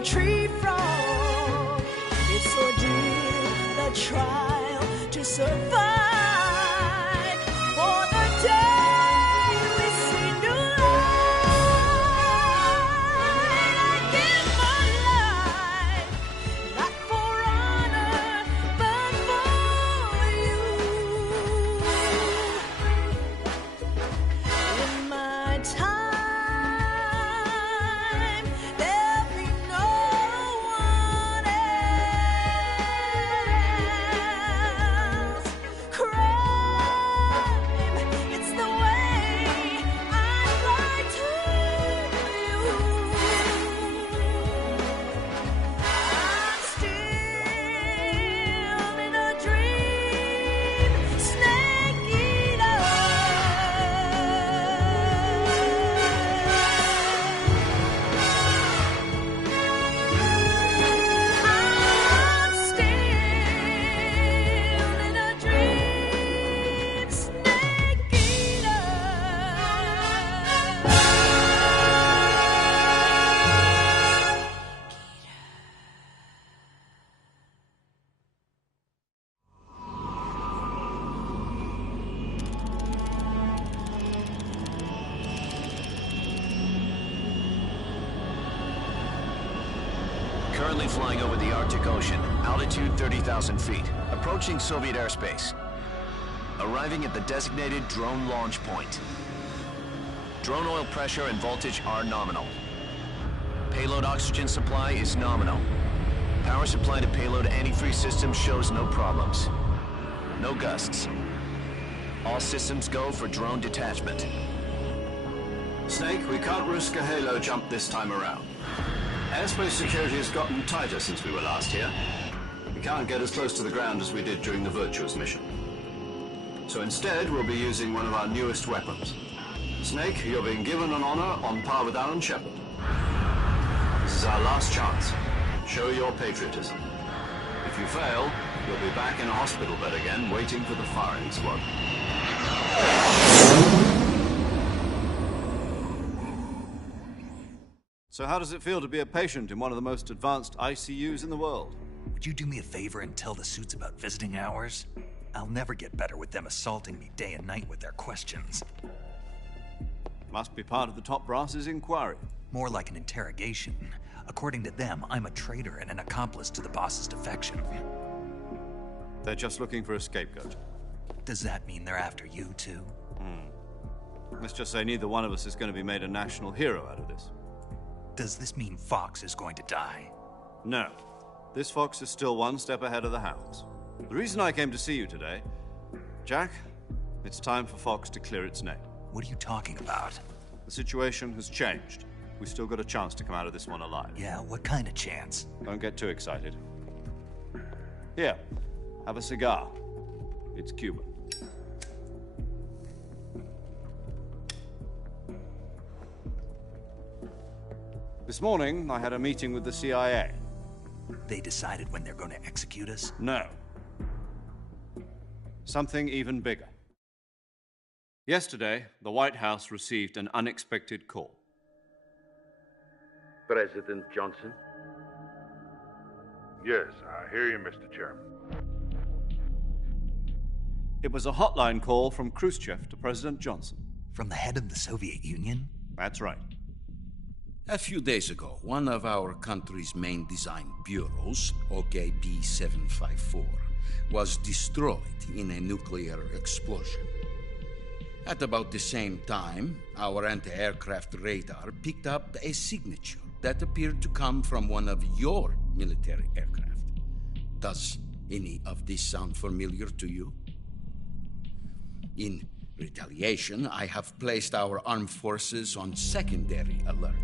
a tree frog. It's ordeal, the trial to survive. For the day we see new light, I give my life, not for honor, but for you. In my time, there'll be no one else. Crime, it's the way I lie to you. I'm still in a dream, snake eater. I'm still in a dream, snake eater. Currently flying over the Arctic Ocean, altitude 30,000 feet, approaching Soviet airspace. Arriving at the designated drone launch point. Drone oil pressure and voltage are nominal. Payload oxygen supply is nominal. Power supply to payload antifreeze system shows no problems. No gusts. All systems go for drone detachment. Snake, we can't risk a halo jump this time around. Airspace security has gotten tighter since we were last here. We can't get as close to the ground as we did during the Virtuous mission. So instead, we'll be using one of our newest weapons. Snake, you're being given an honor on par with Alan Shepard. This is our last chance. Show your patriotism. If you fail, you'll be back in a hospital bed again, waiting for the firing squad. So how does it feel to be a patient in one of the most advanced ICUs in the world? Would you do me a favor and tell the suits about visiting hours? I'll never get better with them assaulting me day and night with their questions. Must be part of the top brass's inquiry. More like an interrogation. According to them, I'm a traitor and an accomplice to the boss's defection. They're just looking for a scapegoat. Does that mean they're after you, too? Let's just say neither one of us is going to be made a national hero out of this. Does this mean Fox is going to die? No. This fox is still one step ahead of the hounds. The reason I came to see you today, Jack, it's time for Fox to clear its name. What are you talking about? The situation has changed. We've still got a chance to come out of this one alive. Yeah, what kind of chance? Don't get too excited. Here, have a cigar. It's Cuban. This morning, I had a meeting with the CIA. They decided when they're going to execute us? No. Something even bigger. Yesterday, the White House received an unexpected call. President Johnson? Yes, I hear you, Mr. Chairman. It was a hotline call from Khrushchev to President Johnson. From the head of the Soviet Union? That's right. A few days ago, one of our country's main design bureaus, OKB 754, was destroyed in a nuclear explosion. At about the same time, our anti-aircraft radar picked up a signature that appeared to come from one of your military aircraft. Does any of this sound familiar to you? In retaliation, I have placed our armed forces on secondary alert.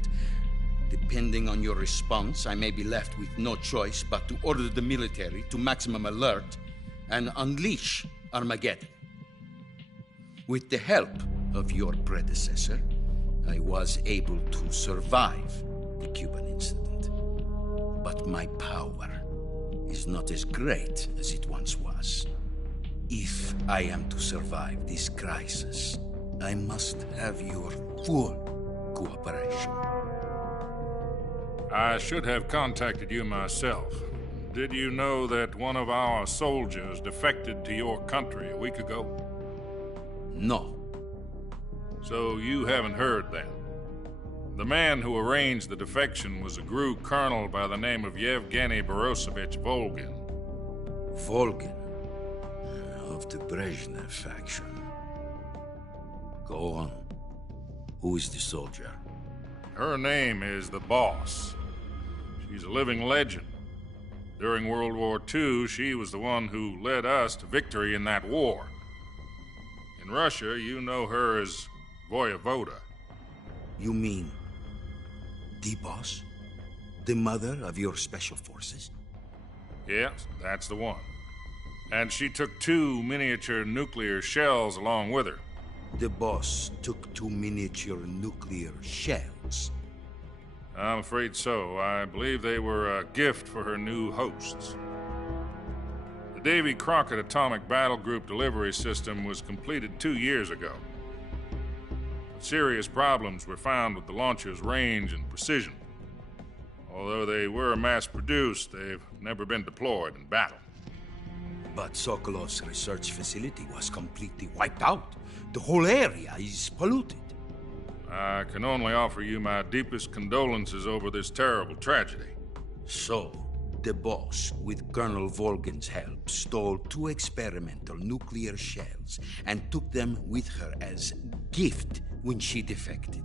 Depending on your response, I may be left with no choice but to order the military to maximum alert and unleash Armageddon. With the help of your predecessor, I was able to survive the Cuban incident. But my power is not as great as it once was. If I am to survive this crisis, I must have your full cooperation. I should have contacted you myself. Did you know that one of our soldiers defected to your country a week ago? No. So you haven't heard then. The man who arranged the defection was a GRU colonel by the name of Yevgeny Borosovich Volgin. Volgin. Of the Brezhnev faction. Go on. Who is the soldier? Her name is the Boss. She's a living legend. During World War II, she was the one who led us to victory in that war. In Russia, you know her as Voyevoda. You mean the boss? The mother of your special forces? Yes, that's the one. And she took 2 miniature nuclear shells along with her. The boss took 2 miniature nuclear shells. I'm afraid so. I believe they were a gift for her new hosts. The Davy Crockett Atomic Battle Group delivery system was completed 2 years ago. Serious problems were found with the launcher's range and precision. Although they were mass-produced, they've never been deployed in battle. But Sokolov's research facility was completely wiped out. The whole area is polluted. I can only offer you my deepest condolences over this terrible tragedy. So, the boss, with Colonel Volgin's help, stole 2 experimental nuclear shells and took them with her as gift when she defected.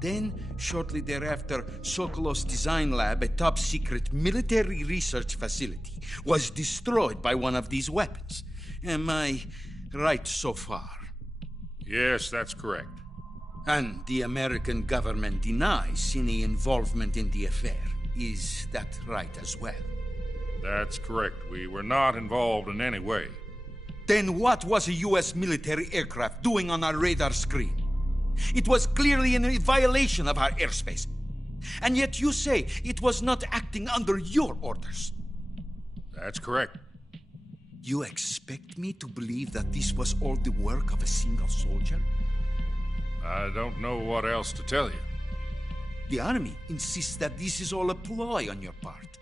Then, shortly thereafter, Sokolov's design lab, a top-secret military research facility, was destroyed by one of these weapons. Am I right so far? Yes, that's correct. And the American government denies any involvement in the affair. Is that right as well? That's correct. We were not involved in any way. Then what was a U.S. military aircraft doing on our radar screen? It was clearly in violation of our airspace. And yet you say it was not acting under your orders. That's correct. You expect me to believe that this was all the work of a single soldier? I don't know what else to tell you. The Army insists that this is all a ploy on your part.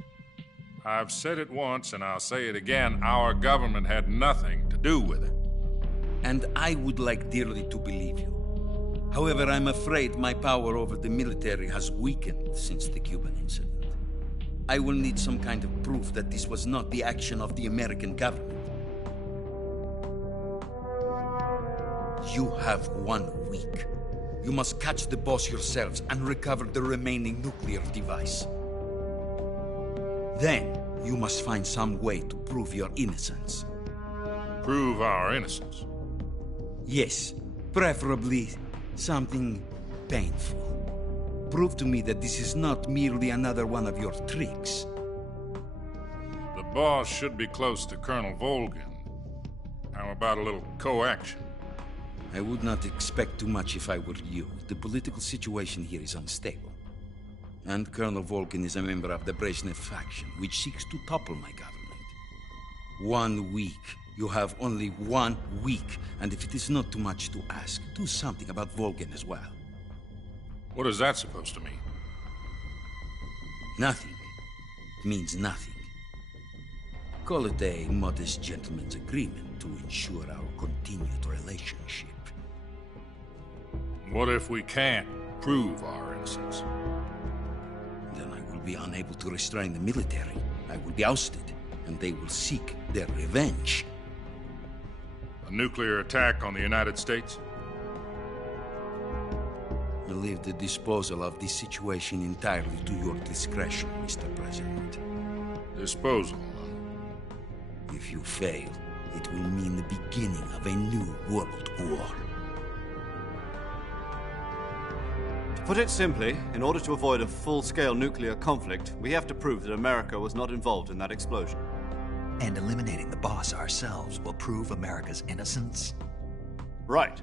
I've said it once and I'll say it again. Our government had nothing to do with it. And I would like dearly to believe you. However, I'm afraid my power over the military has weakened since the Cuban incident. I will need some kind of proof that this was not the action of the American government. You have 1 week. You must catch the boss yourselves and recover the remaining nuclear device. Then, you must find some way to prove your innocence. Prove our innocence? Yes, preferably something painful. Prove to me that this is not merely another one of your tricks. The boss should be close to Colonel Volgin. How about a little co-action? I would not expect too much if I were you. The political situation here is unstable. And Colonel Volgin is a member of the Brezhnev faction, which seeks to topple my government. 1 week. You have only 1 week, and if it is not too much to ask, do something about Volgin as well. What is that supposed to mean? Nothing. It means nothing. Call it a modest gentleman's agreement to ensure our continued relationship. What if we can't prove our innocence? Then I will be unable to restrain the military. I will be ousted, and they will seek their revenge. A nuclear attack on the United States? I leave the disposal of this situation entirely to your discretion, Mr. President. Disposal? If you fail, it will mean the beginning of a new world war. To put it simply, in order to avoid a full-scale nuclear conflict, we have to prove that America was not involved in that explosion. And eliminating the boss ourselves will prove America's innocence? Right.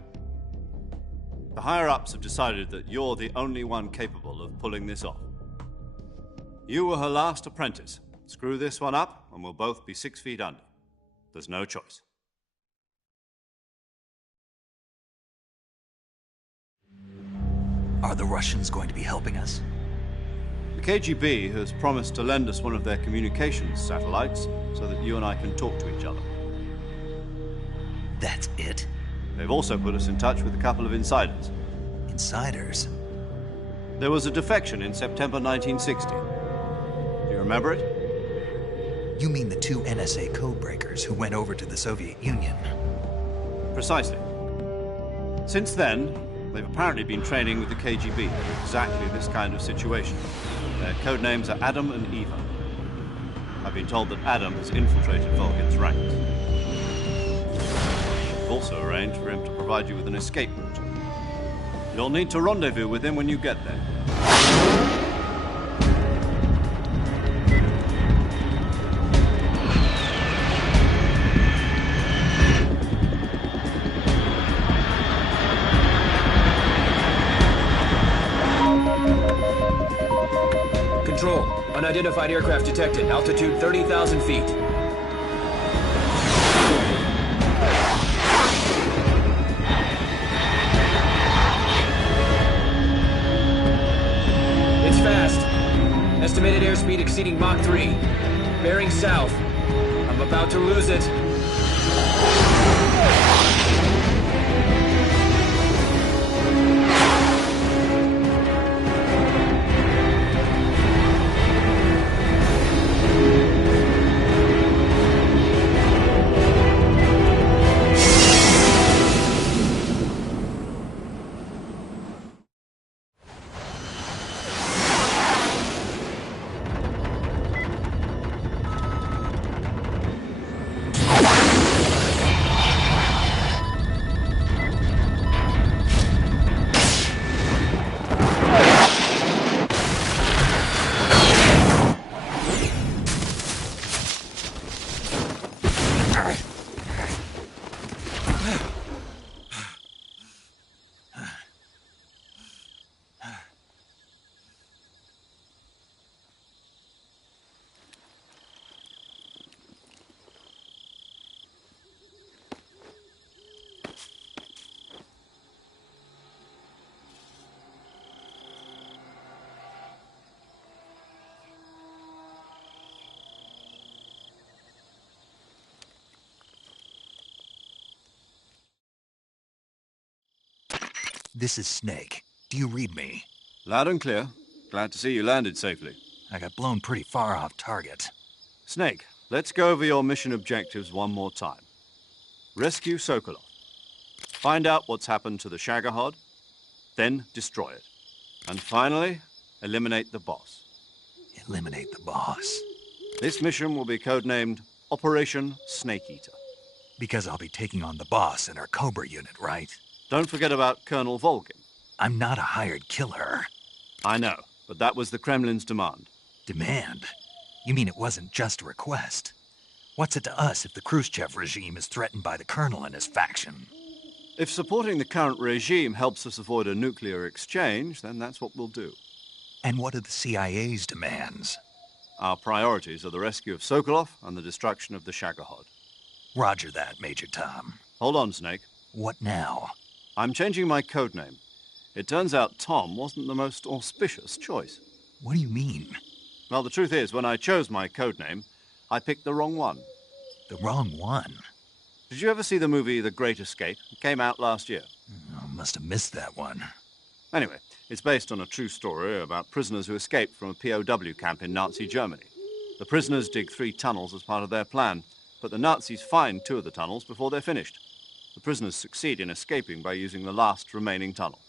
The higher-ups have decided that you're the only one capable of pulling this off. You were her last apprentice. Screw this one up, and we'll both be 6 feet under. There's no choice. Are the Russians going to be helping us? The KGB has promised to lend us one of their communications satellites so that you and I can talk to each other. That's it? They've also put us in touch with a couple of insiders. Insiders? There was a defection in September 1960. Do you remember it? You mean the two NSA codebreakers who went over to the Soviet Union? Precisely. Since then, they've apparently been training with the KGB for exactly this kind of situation. Their code names are Adam and Eva. I've been told that Adam has infiltrated Volgin's ranks. We've also arranged for him to provide you with an escape route. You'll need to rendezvous with him when you get there. Control. Unidentified aircraft detected. Altitude 30,000 feet. It's fast. Estimated airspeed exceeding Mach 3. Bearing south. I'm about to lose it. This is Snake. Do you read me? Loud and clear. Glad to see you landed safely. I got blown pretty far off target. Snake, let's go over your mission objectives one more time. Rescue Sokolov. Find out what's happened to the Shagohod, then destroy it. And finally, eliminate the boss. Eliminate the boss. This mission will be codenamed Operation Snake Eater. Because I'll be taking on the boss in our Cobra unit, right? Don't forget about Colonel Volgin. I'm not a hired killer. I know, but that was the Kremlin's demand. Demand? You mean it wasn't just a request? What's it to us if the Khrushchev regime is threatened by the Colonel and his faction? If supporting the current regime helps us avoid a nuclear exchange, then that's what we'll do. And what are the CIA's demands? Our priorities are the rescue of Sokolov and the destruction of the Shagohod. Roger that, Major Tom. Hold on, Snake. What now? I'm changing my codename. It turns out Tom wasn't the most auspicious choice. What do you mean? Well, the truth is, when I chose my codename, I picked the wrong one. The wrong one? Did you ever see the movie The Great Escape? It came out last year. I must have missed that one. Anyway, it's based on a true story about prisoners who escaped from a POW camp in Nazi Germany. The prisoners dig 3 tunnels as part of their plan, but the Nazis find 2 of the tunnels before they're finished. The prisoners succeed in escaping by using the last remaining tunnel.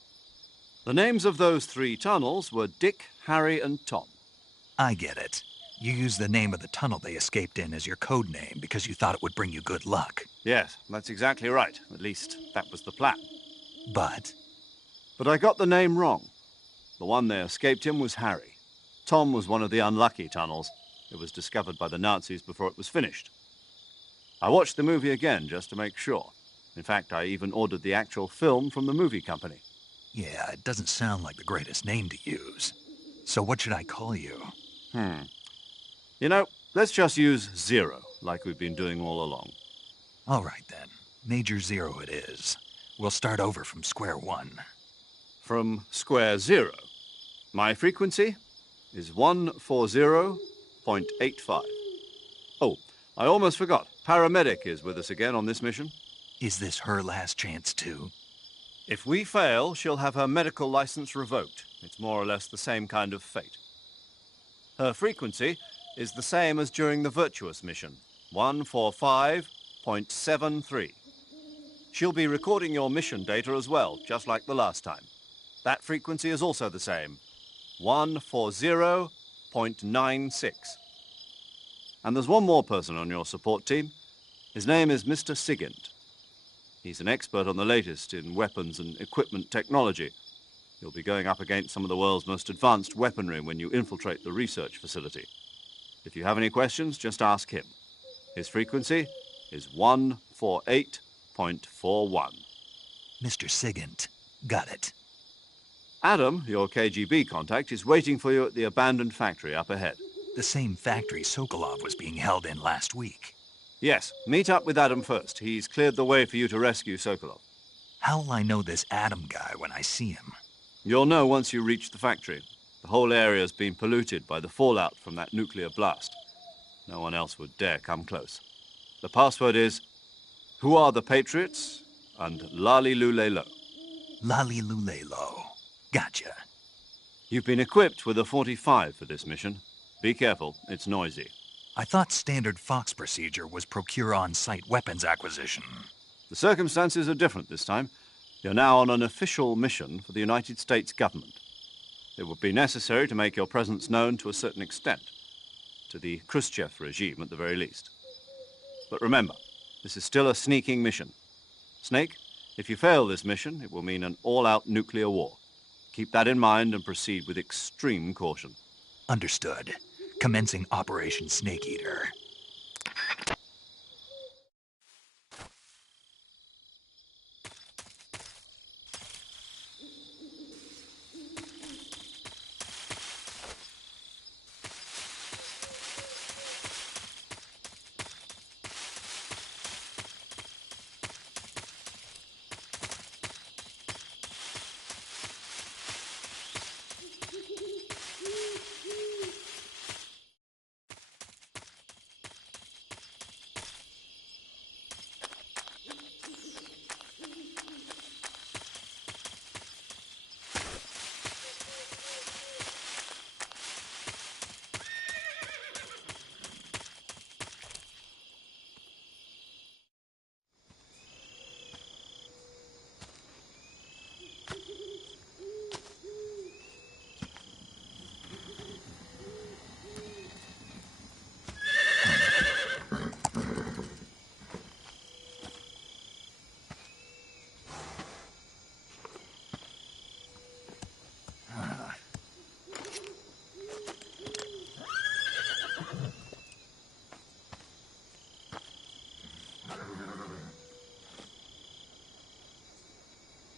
The names of those 3 tunnels were Dick, Harry, and Tom. I get it. You used the name of the tunnel they escaped in as your code name because you thought it would bring you good luck. Yes, that's exactly right. At least, that was the plan. But I got the name wrong. The one they escaped in was Harry. Tom was one of the unlucky tunnels. It was discovered by the Nazis before it was finished. I watched the movie again just to make sure. In fact, I even ordered the actual film from the movie company. yeah, it doesn't sound like the greatest name to use. So what should I call you? You know, let's just use Zero, like we've been doing all along. All right, then. Major Zero it is. We'll start over from square one. From square 0. My frequency? is 140.85. Oh, I almost forgot. Paramedic is with us again on this mission. Is this her last chance, too? If we fail, she'll have her medical license revoked. It's more or less the same kind of fate. Her frequency is the same as during the Virtuous mission, 145.73. She'll be recording your mission data as well, just like the last time. That frequency is also the same, 140.96. And there's one more person on your support team. His name is Mr. Sigint. He's an expert on the latest in weapons and equipment technology. You'll be going up against some of the world's most advanced weaponry when you infiltrate the research facility. If you have any questions, just ask him. His frequency is 148.41. Mr. Sigint. Got it. Adam, your KGB contact, is waiting for you at the abandoned factory up ahead. The same factory Sokolov was being held in last week. Yes, meet up with Adam first. He's cleared the way for you to rescue Sokolov. How'll I know this Adam guy when I see him? You'll know once you reach the factory. The whole area's been polluted by the fallout from that nuclear blast. No one else would dare come close. The password is, "Who are the Patriots?" and "Lali Lulelo." Lali Lulelo. Gotcha. You've been equipped with a 45 for this mission. Be careful, it's noisy. I thought standard Fox procedure was procure on-site weapons acquisition. The circumstances are different this time. You're now on an official mission for the United States government. It would be necessary to make your presence known to a certain extent, to the Khrushchev regime at the very least. But remember, this is still a sneaking mission. Snake, if you fail this mission, it will mean an all-out nuclear war. Keep that in mind and proceed with extreme caution. Understood. Commencing Operation Snake Eater.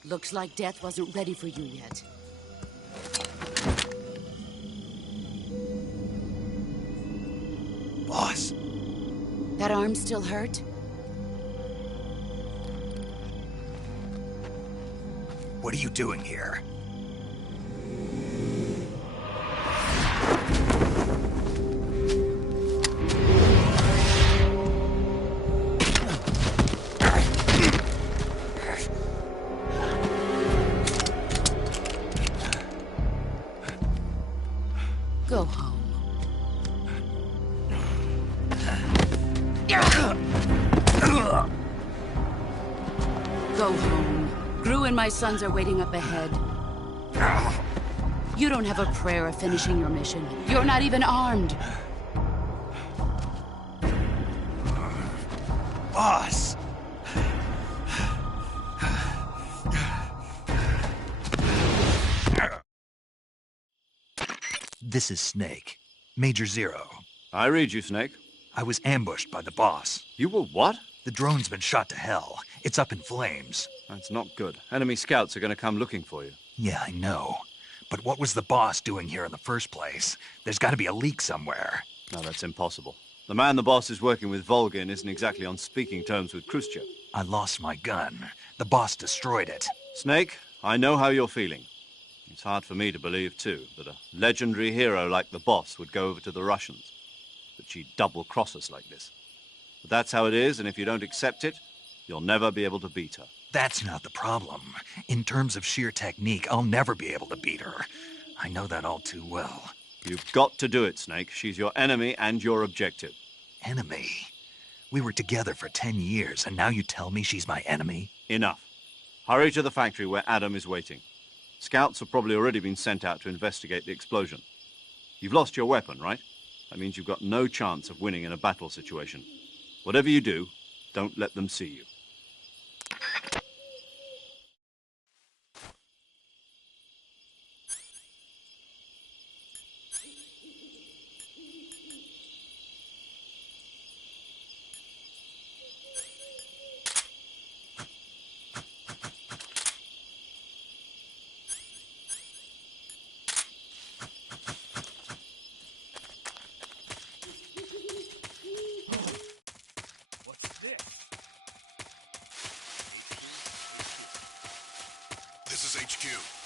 Looks like death wasn't ready for you yet. Boss. That arm still hurt? What are you doing here? Go home. Go home. Gru and my sons are waiting up ahead. You don't have a prayer of finishing your mission. You're not even armed. Boss! This is Snake. Major Zero. I read you, Snake. I was ambushed by the boss. You were what? The drone's been shot to hell. It's up in flames. That's not good. Enemy scouts are going to come looking for you. Yeah, I know. But what was the boss doing here in the first place? There's got to be a leak somewhere. No, that's impossible. The man the boss is working with, Volgin, isn't exactly on speaking terms with Khrushchev. I lost my gun. The boss destroyed it. Snake, I know how you're feeling. It's hard for me to believe, too, that a legendary hero like the boss would go over to the Russians. That she'd double-cross us like this. But that's how it is, and if you don't accept it, you'll never be able to beat her. That's not the problem. In terms of sheer technique, I'll never be able to beat her. I know that all too well. You've got to do it, Snake. She's your enemy and your objective. Enemy? We were together for 10 years, and now you tell me she's my enemy? Enough. Hurry to the factory where Adam is waiting. Scouts have probably already been sent out to investigate the explosion. You've lost your weapon, right? That means you've got no chance of winning in a battle situation. Whatever you do, don't let them see you. This is HQ.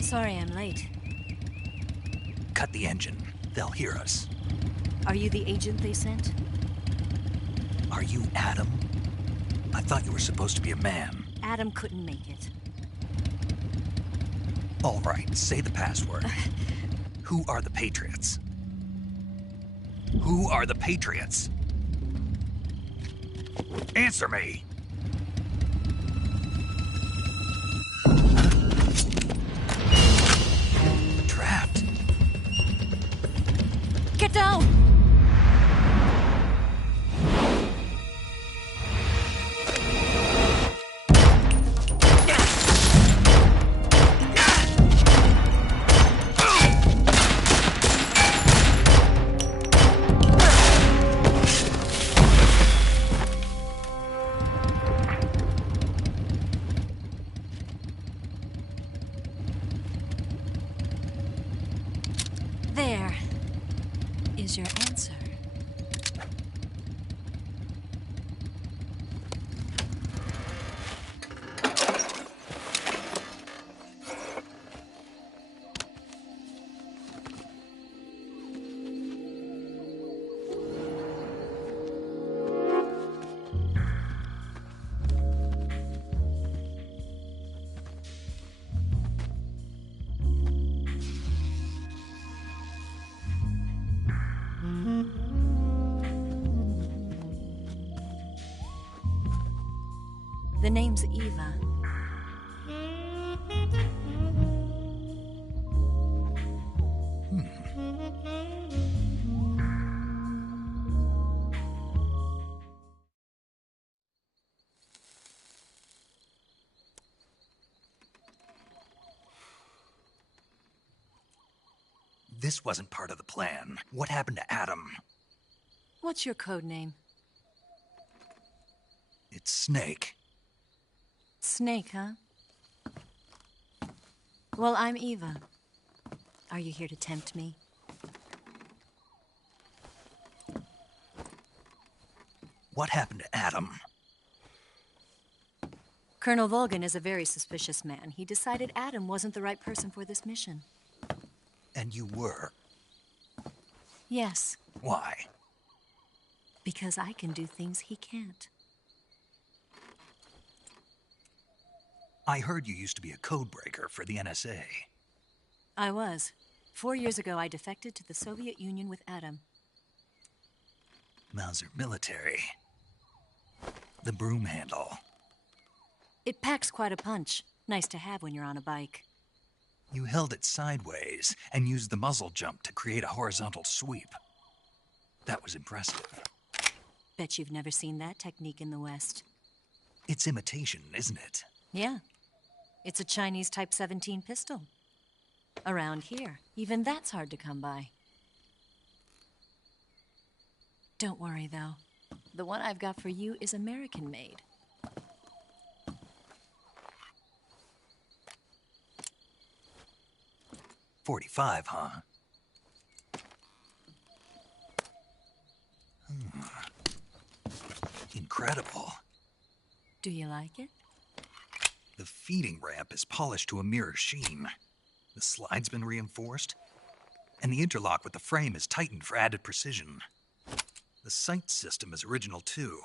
Sorry I'm late. Cut the engine. They'll hear us. Are you the agent they sent? Are you Adam? I thought you were supposed to be a man. Adam couldn't make it. All right, say the password. Who are the Patriots? Who are the Patriots? Answer me! Trapped. Get down! There is your answer. The name's Eva. This wasn't part of the plan. What happened to Adam? What's your code name? It's Snake. Snake, huh? Well, I'm Eva. Are you here to tempt me? What happened to Adam? Colonel Volgan is a very suspicious man. He decided Adam wasn't the right person for this mission. And you were? Yes, Why? because I can do things he can't. I heard you used to be a codebreaker for the NSA. I was. 4 years ago, I defected to the Soviet Union with Adam. Mauser military. The broom handle. It packs quite a punch. Nice to have when you're on a bike. You held it sideways and used the muzzle jump to create a horizontal sweep. That was impressive. Bet you've never seen that technique in the West. It's imitation, isn't it? Yeah. It's a Chinese Type 17 pistol. Around here, even that's hard to come by. Don't worry, though. The one I've got for you is American-made. .45, huh? Incredible. Do you like it? The feeding ramp is polished to a mirror sheen. The slide's been reinforced, and the interlock with the frame is tightened for added precision. The sight system is original too.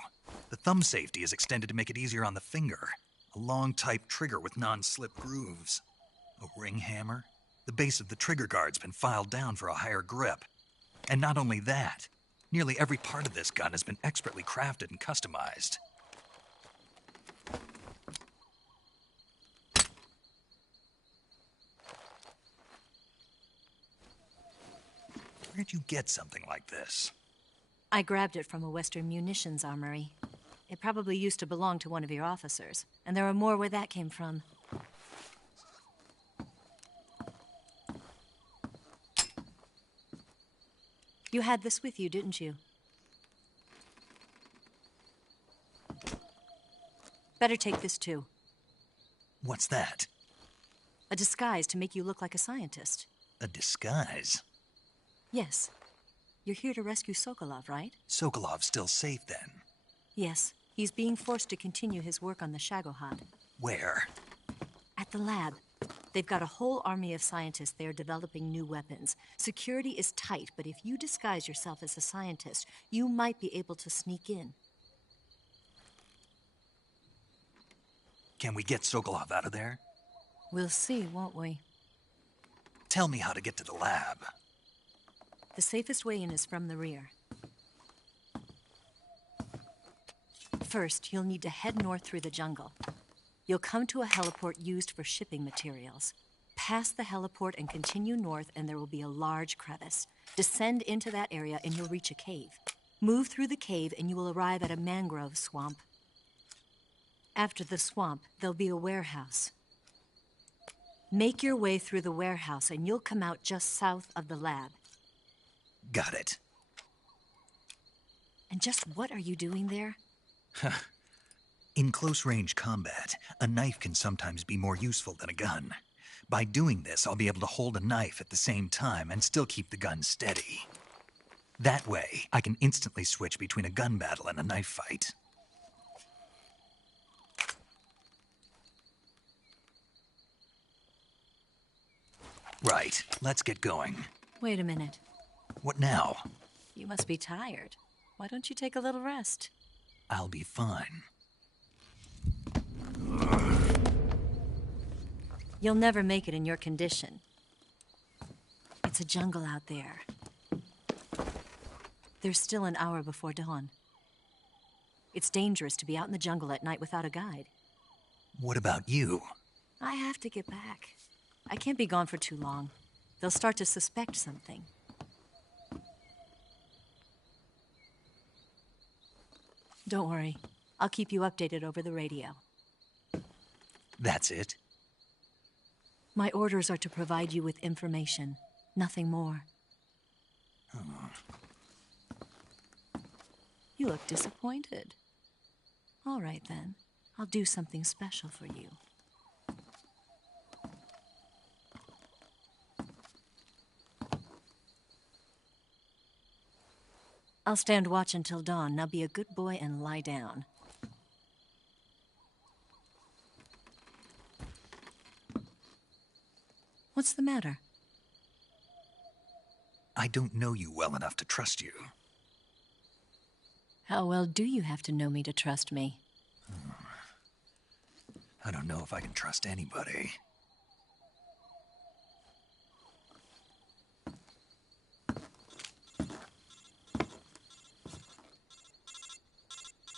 The thumb safety is extended to make it easier on the finger. A long type trigger with non-slip grooves. A ring hammer. The base of the trigger guard's been filed down for a higher grip. And not only that, nearly every part of this gun has been expertly crafted and customized. Where'd you get something like this? I grabbed it from a Western munitions armory. It probably used to belong to one of your officers, and there are more where that came from. You had this with you, didn't you? Better take this too. What's that? A disguise to make you look like a scientist. A disguise? Yes. You're here to rescue Sokolov, right? Sokolov's still safe then. Yes. He's being forced to continue his work on the Shagohod. Where? At the lab. They've got a whole army of scientists there developing new weapons. Security is tight, but if you disguise yourself as a scientist, you might be able to sneak in. Can we get Sokolov out of there? We'll see, won't we? Tell me how to get to the lab. The safest way in is from the rear. First, you'll need to head north through the jungle. You'll come to a heliport used for shipping materials. Pass the heliport and continue north, and there will be a large crevice. Descend into that area, and you'll reach a cave. Move through the cave, and you will arrive at a mangrove swamp. After the swamp, there'll be a warehouse. Make your way through the warehouse, and you'll come out just south of the lab. Got it. And just what are you doing there? In close-range combat, a knife can sometimes be more useful than a gun. By doing this, I'll be able to hold a knife at the same time and still keep the gun steady. That way, I can instantly switch between a gun battle and a knife fight. Right, let's get going. Wait a minute. What now? You must be tired. Why don't you take a little rest? I'll be fine. You'll never make it in your condition. It's a jungle out there. There's still an hour before dawn. It's dangerous to be out in the jungle at night without a guide. What about you? I have to get back. I can't be gone for too long. They'll start to suspect something. Don't worry. I'll keep you updated over the radio. That's it? My orders are to provide you with information. Nothing more. Oh. You look disappointed. All right, then. I'll do something special for you. I'll stand watch until dawn. Now be a good boy and lie down. What's the matter? I don't know you well enough to trust you. How well do you have to know me to trust me? I don't know if I can trust anybody.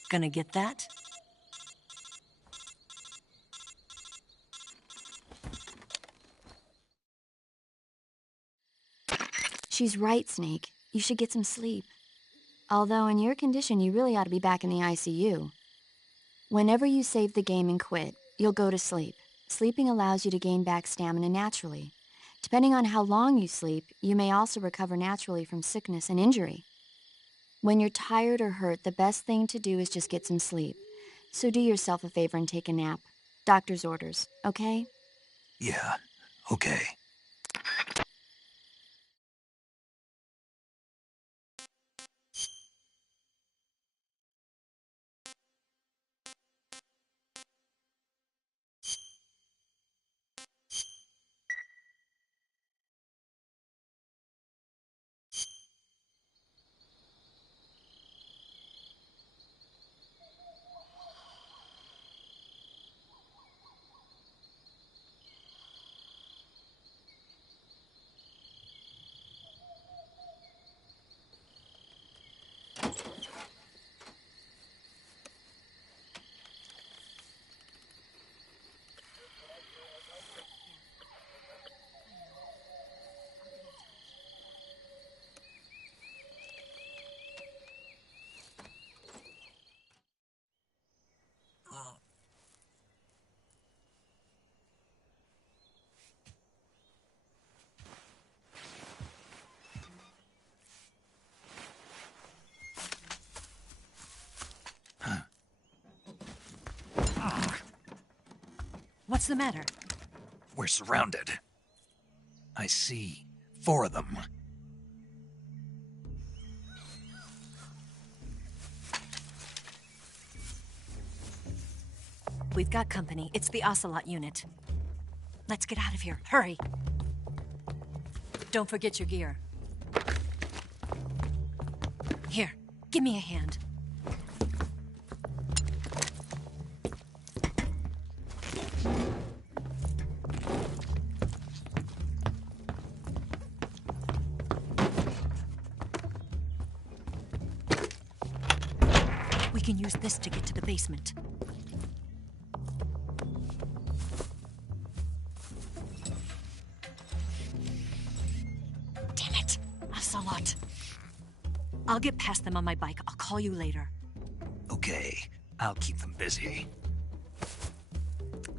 Gonna get that? She's right, Snake. You should get some sleep. Although in your condition, you really ought to be back in the ICU. Whenever you save the game and quit, you'll go to sleep. Sleeping allows you to gain back stamina naturally. Depending on how long you sleep, you may also recover naturally from sickness and injury. When you're tired or hurt, the best thing to do is just get some sleep. So do yourself a favor and take a nap. Doctor's orders, okay? Yeah, okay. What's the matter? We're surrounded. I see 4 of them. We've got company. It's the Ocelot unit. Let's get out of here. Hurry! Don't forget your gear. Here, give me a hand. We can use this to get to the basement. Damn it! Ocelot. I'll get past them on my bike. I'll call you later. Okay, I'll keep them busy.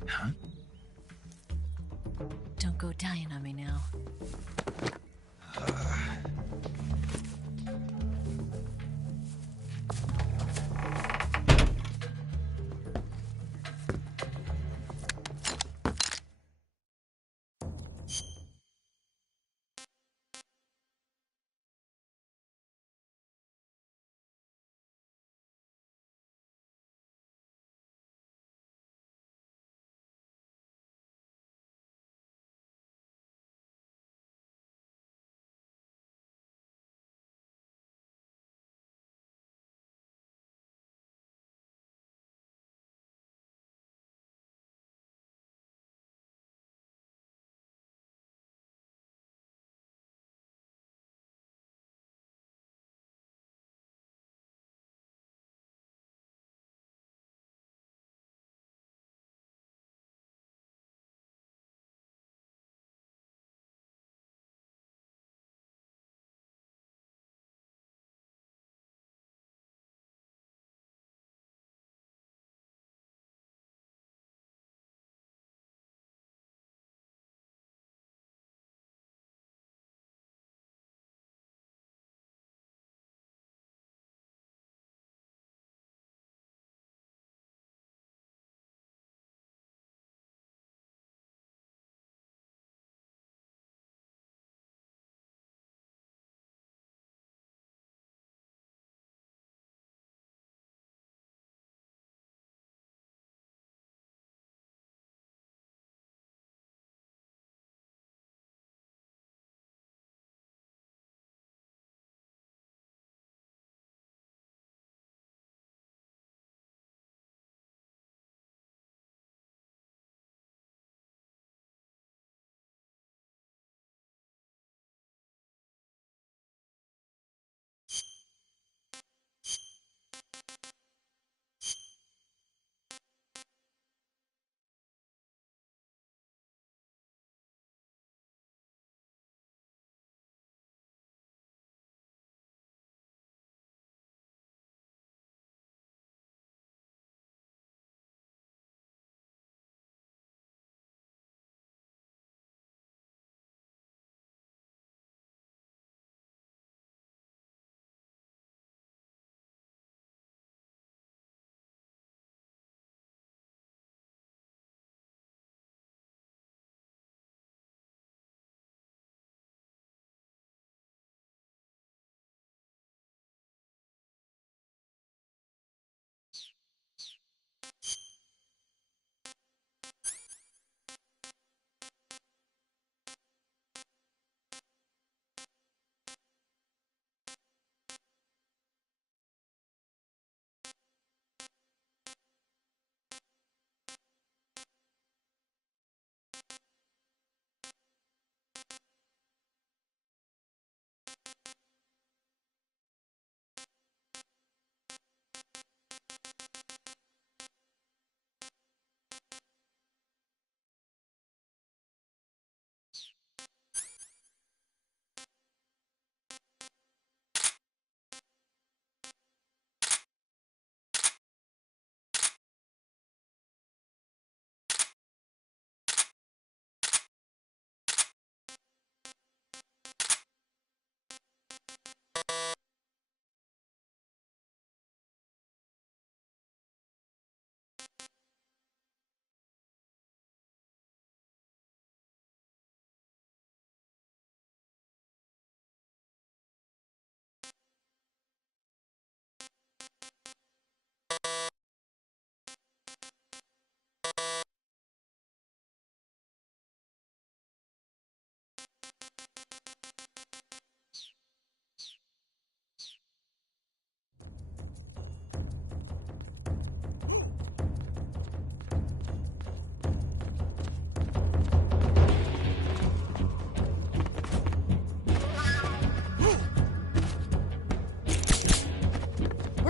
Huh? Don't go dying on me now.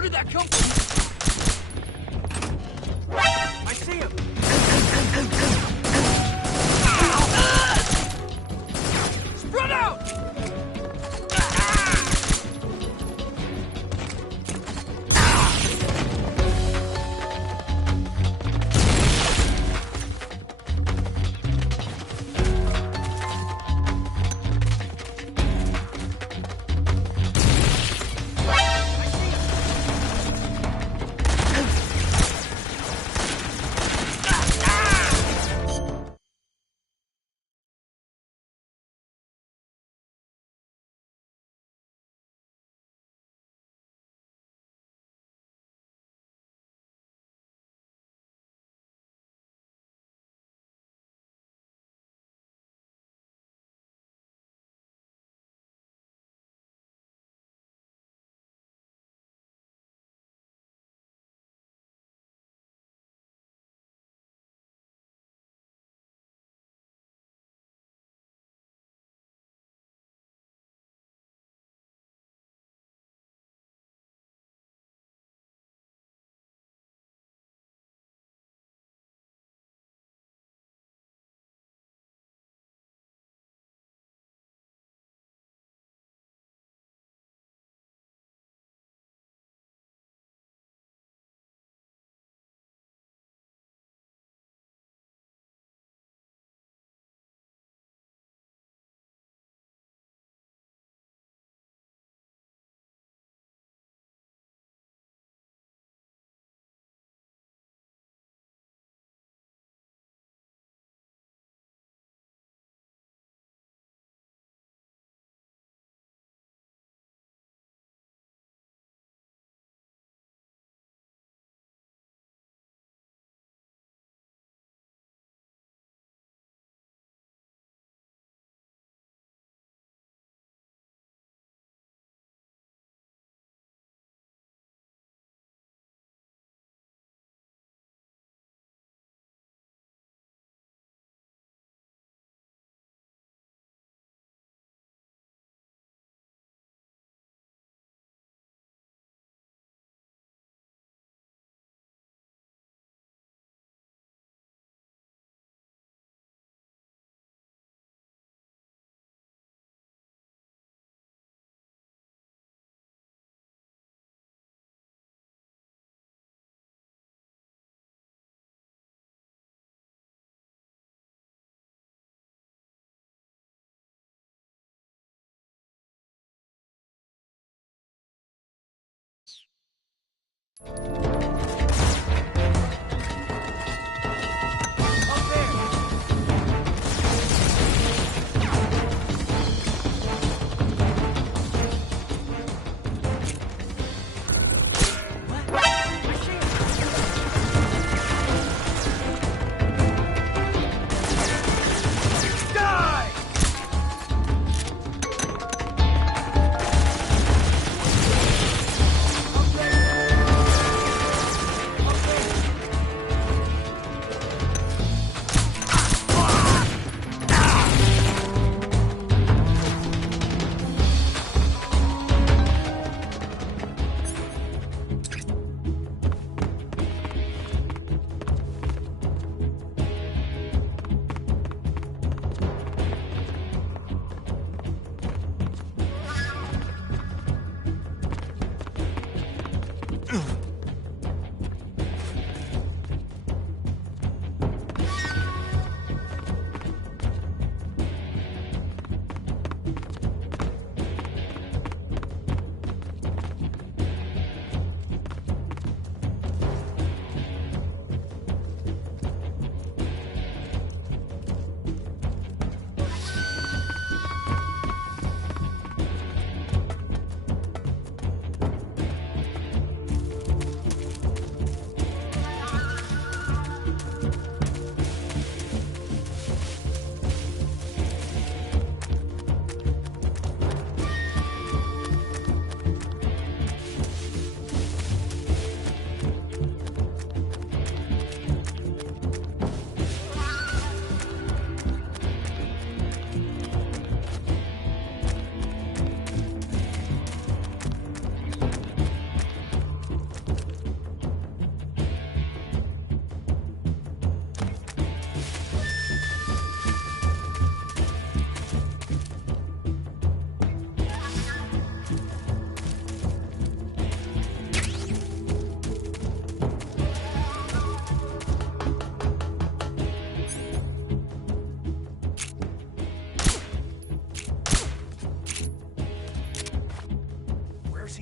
Where did that come from? I see him! Spread out!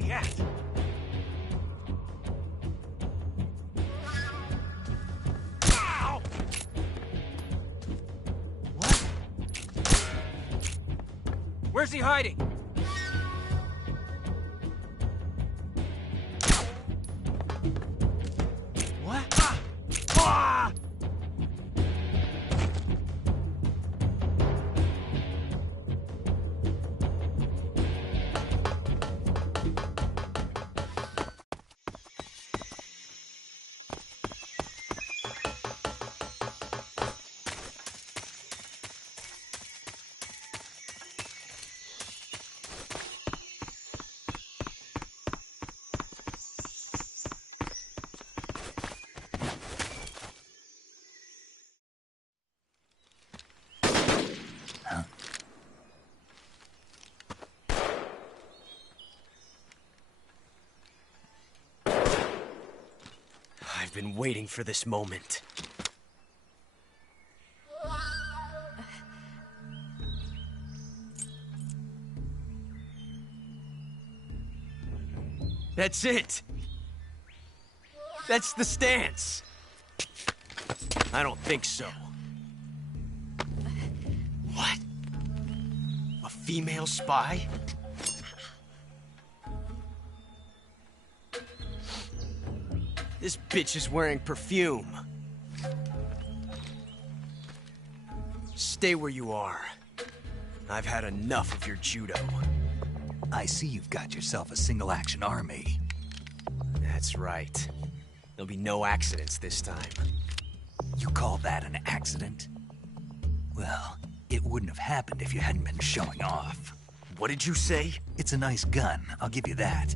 he at? Ow! What? Where's he hiding? What? Ah! I've been waiting for this moment. That's it! That's the stance! I don't think so. What? A female spy? This bitch is wearing perfume. Stay where you are. I've had enough of your judo. I see you've got yourself a single-action army. That's right. There'll be no accidents this time. You call that an accident? Well, it wouldn't have happened if you hadn't been showing off. What did you say? It's a nice gun, I'll give you that.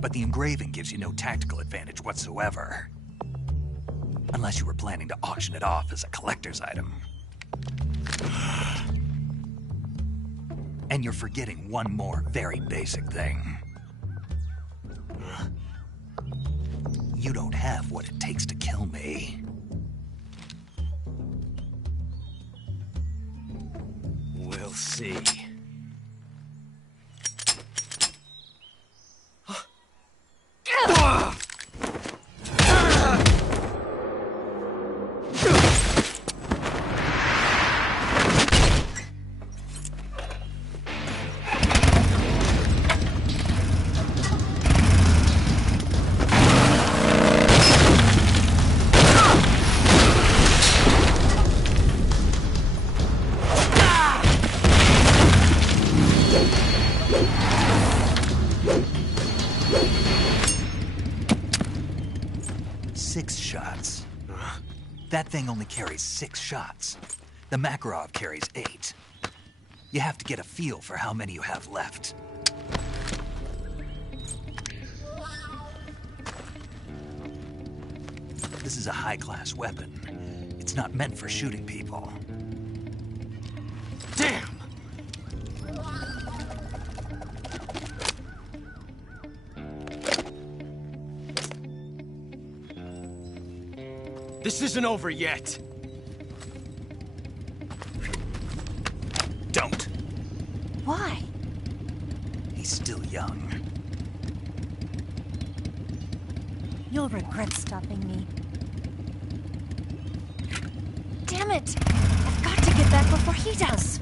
But the engraving gives you no tactical advantage whatsoever. Unless you were planning to auction it off as a collector's item. And you're forgetting one more very basic thing. You don't have what it takes to kill me. We'll see. That thing only carries 6 shots. The Makarov carries 8. You have to get a feel for how many you have left. This is a high-class weapon. It's not meant for shooting people. Damn! This isn't over yet. Don't. Why? He's still young. You'll regret stopping me. Damn it! I've got to get back before he does.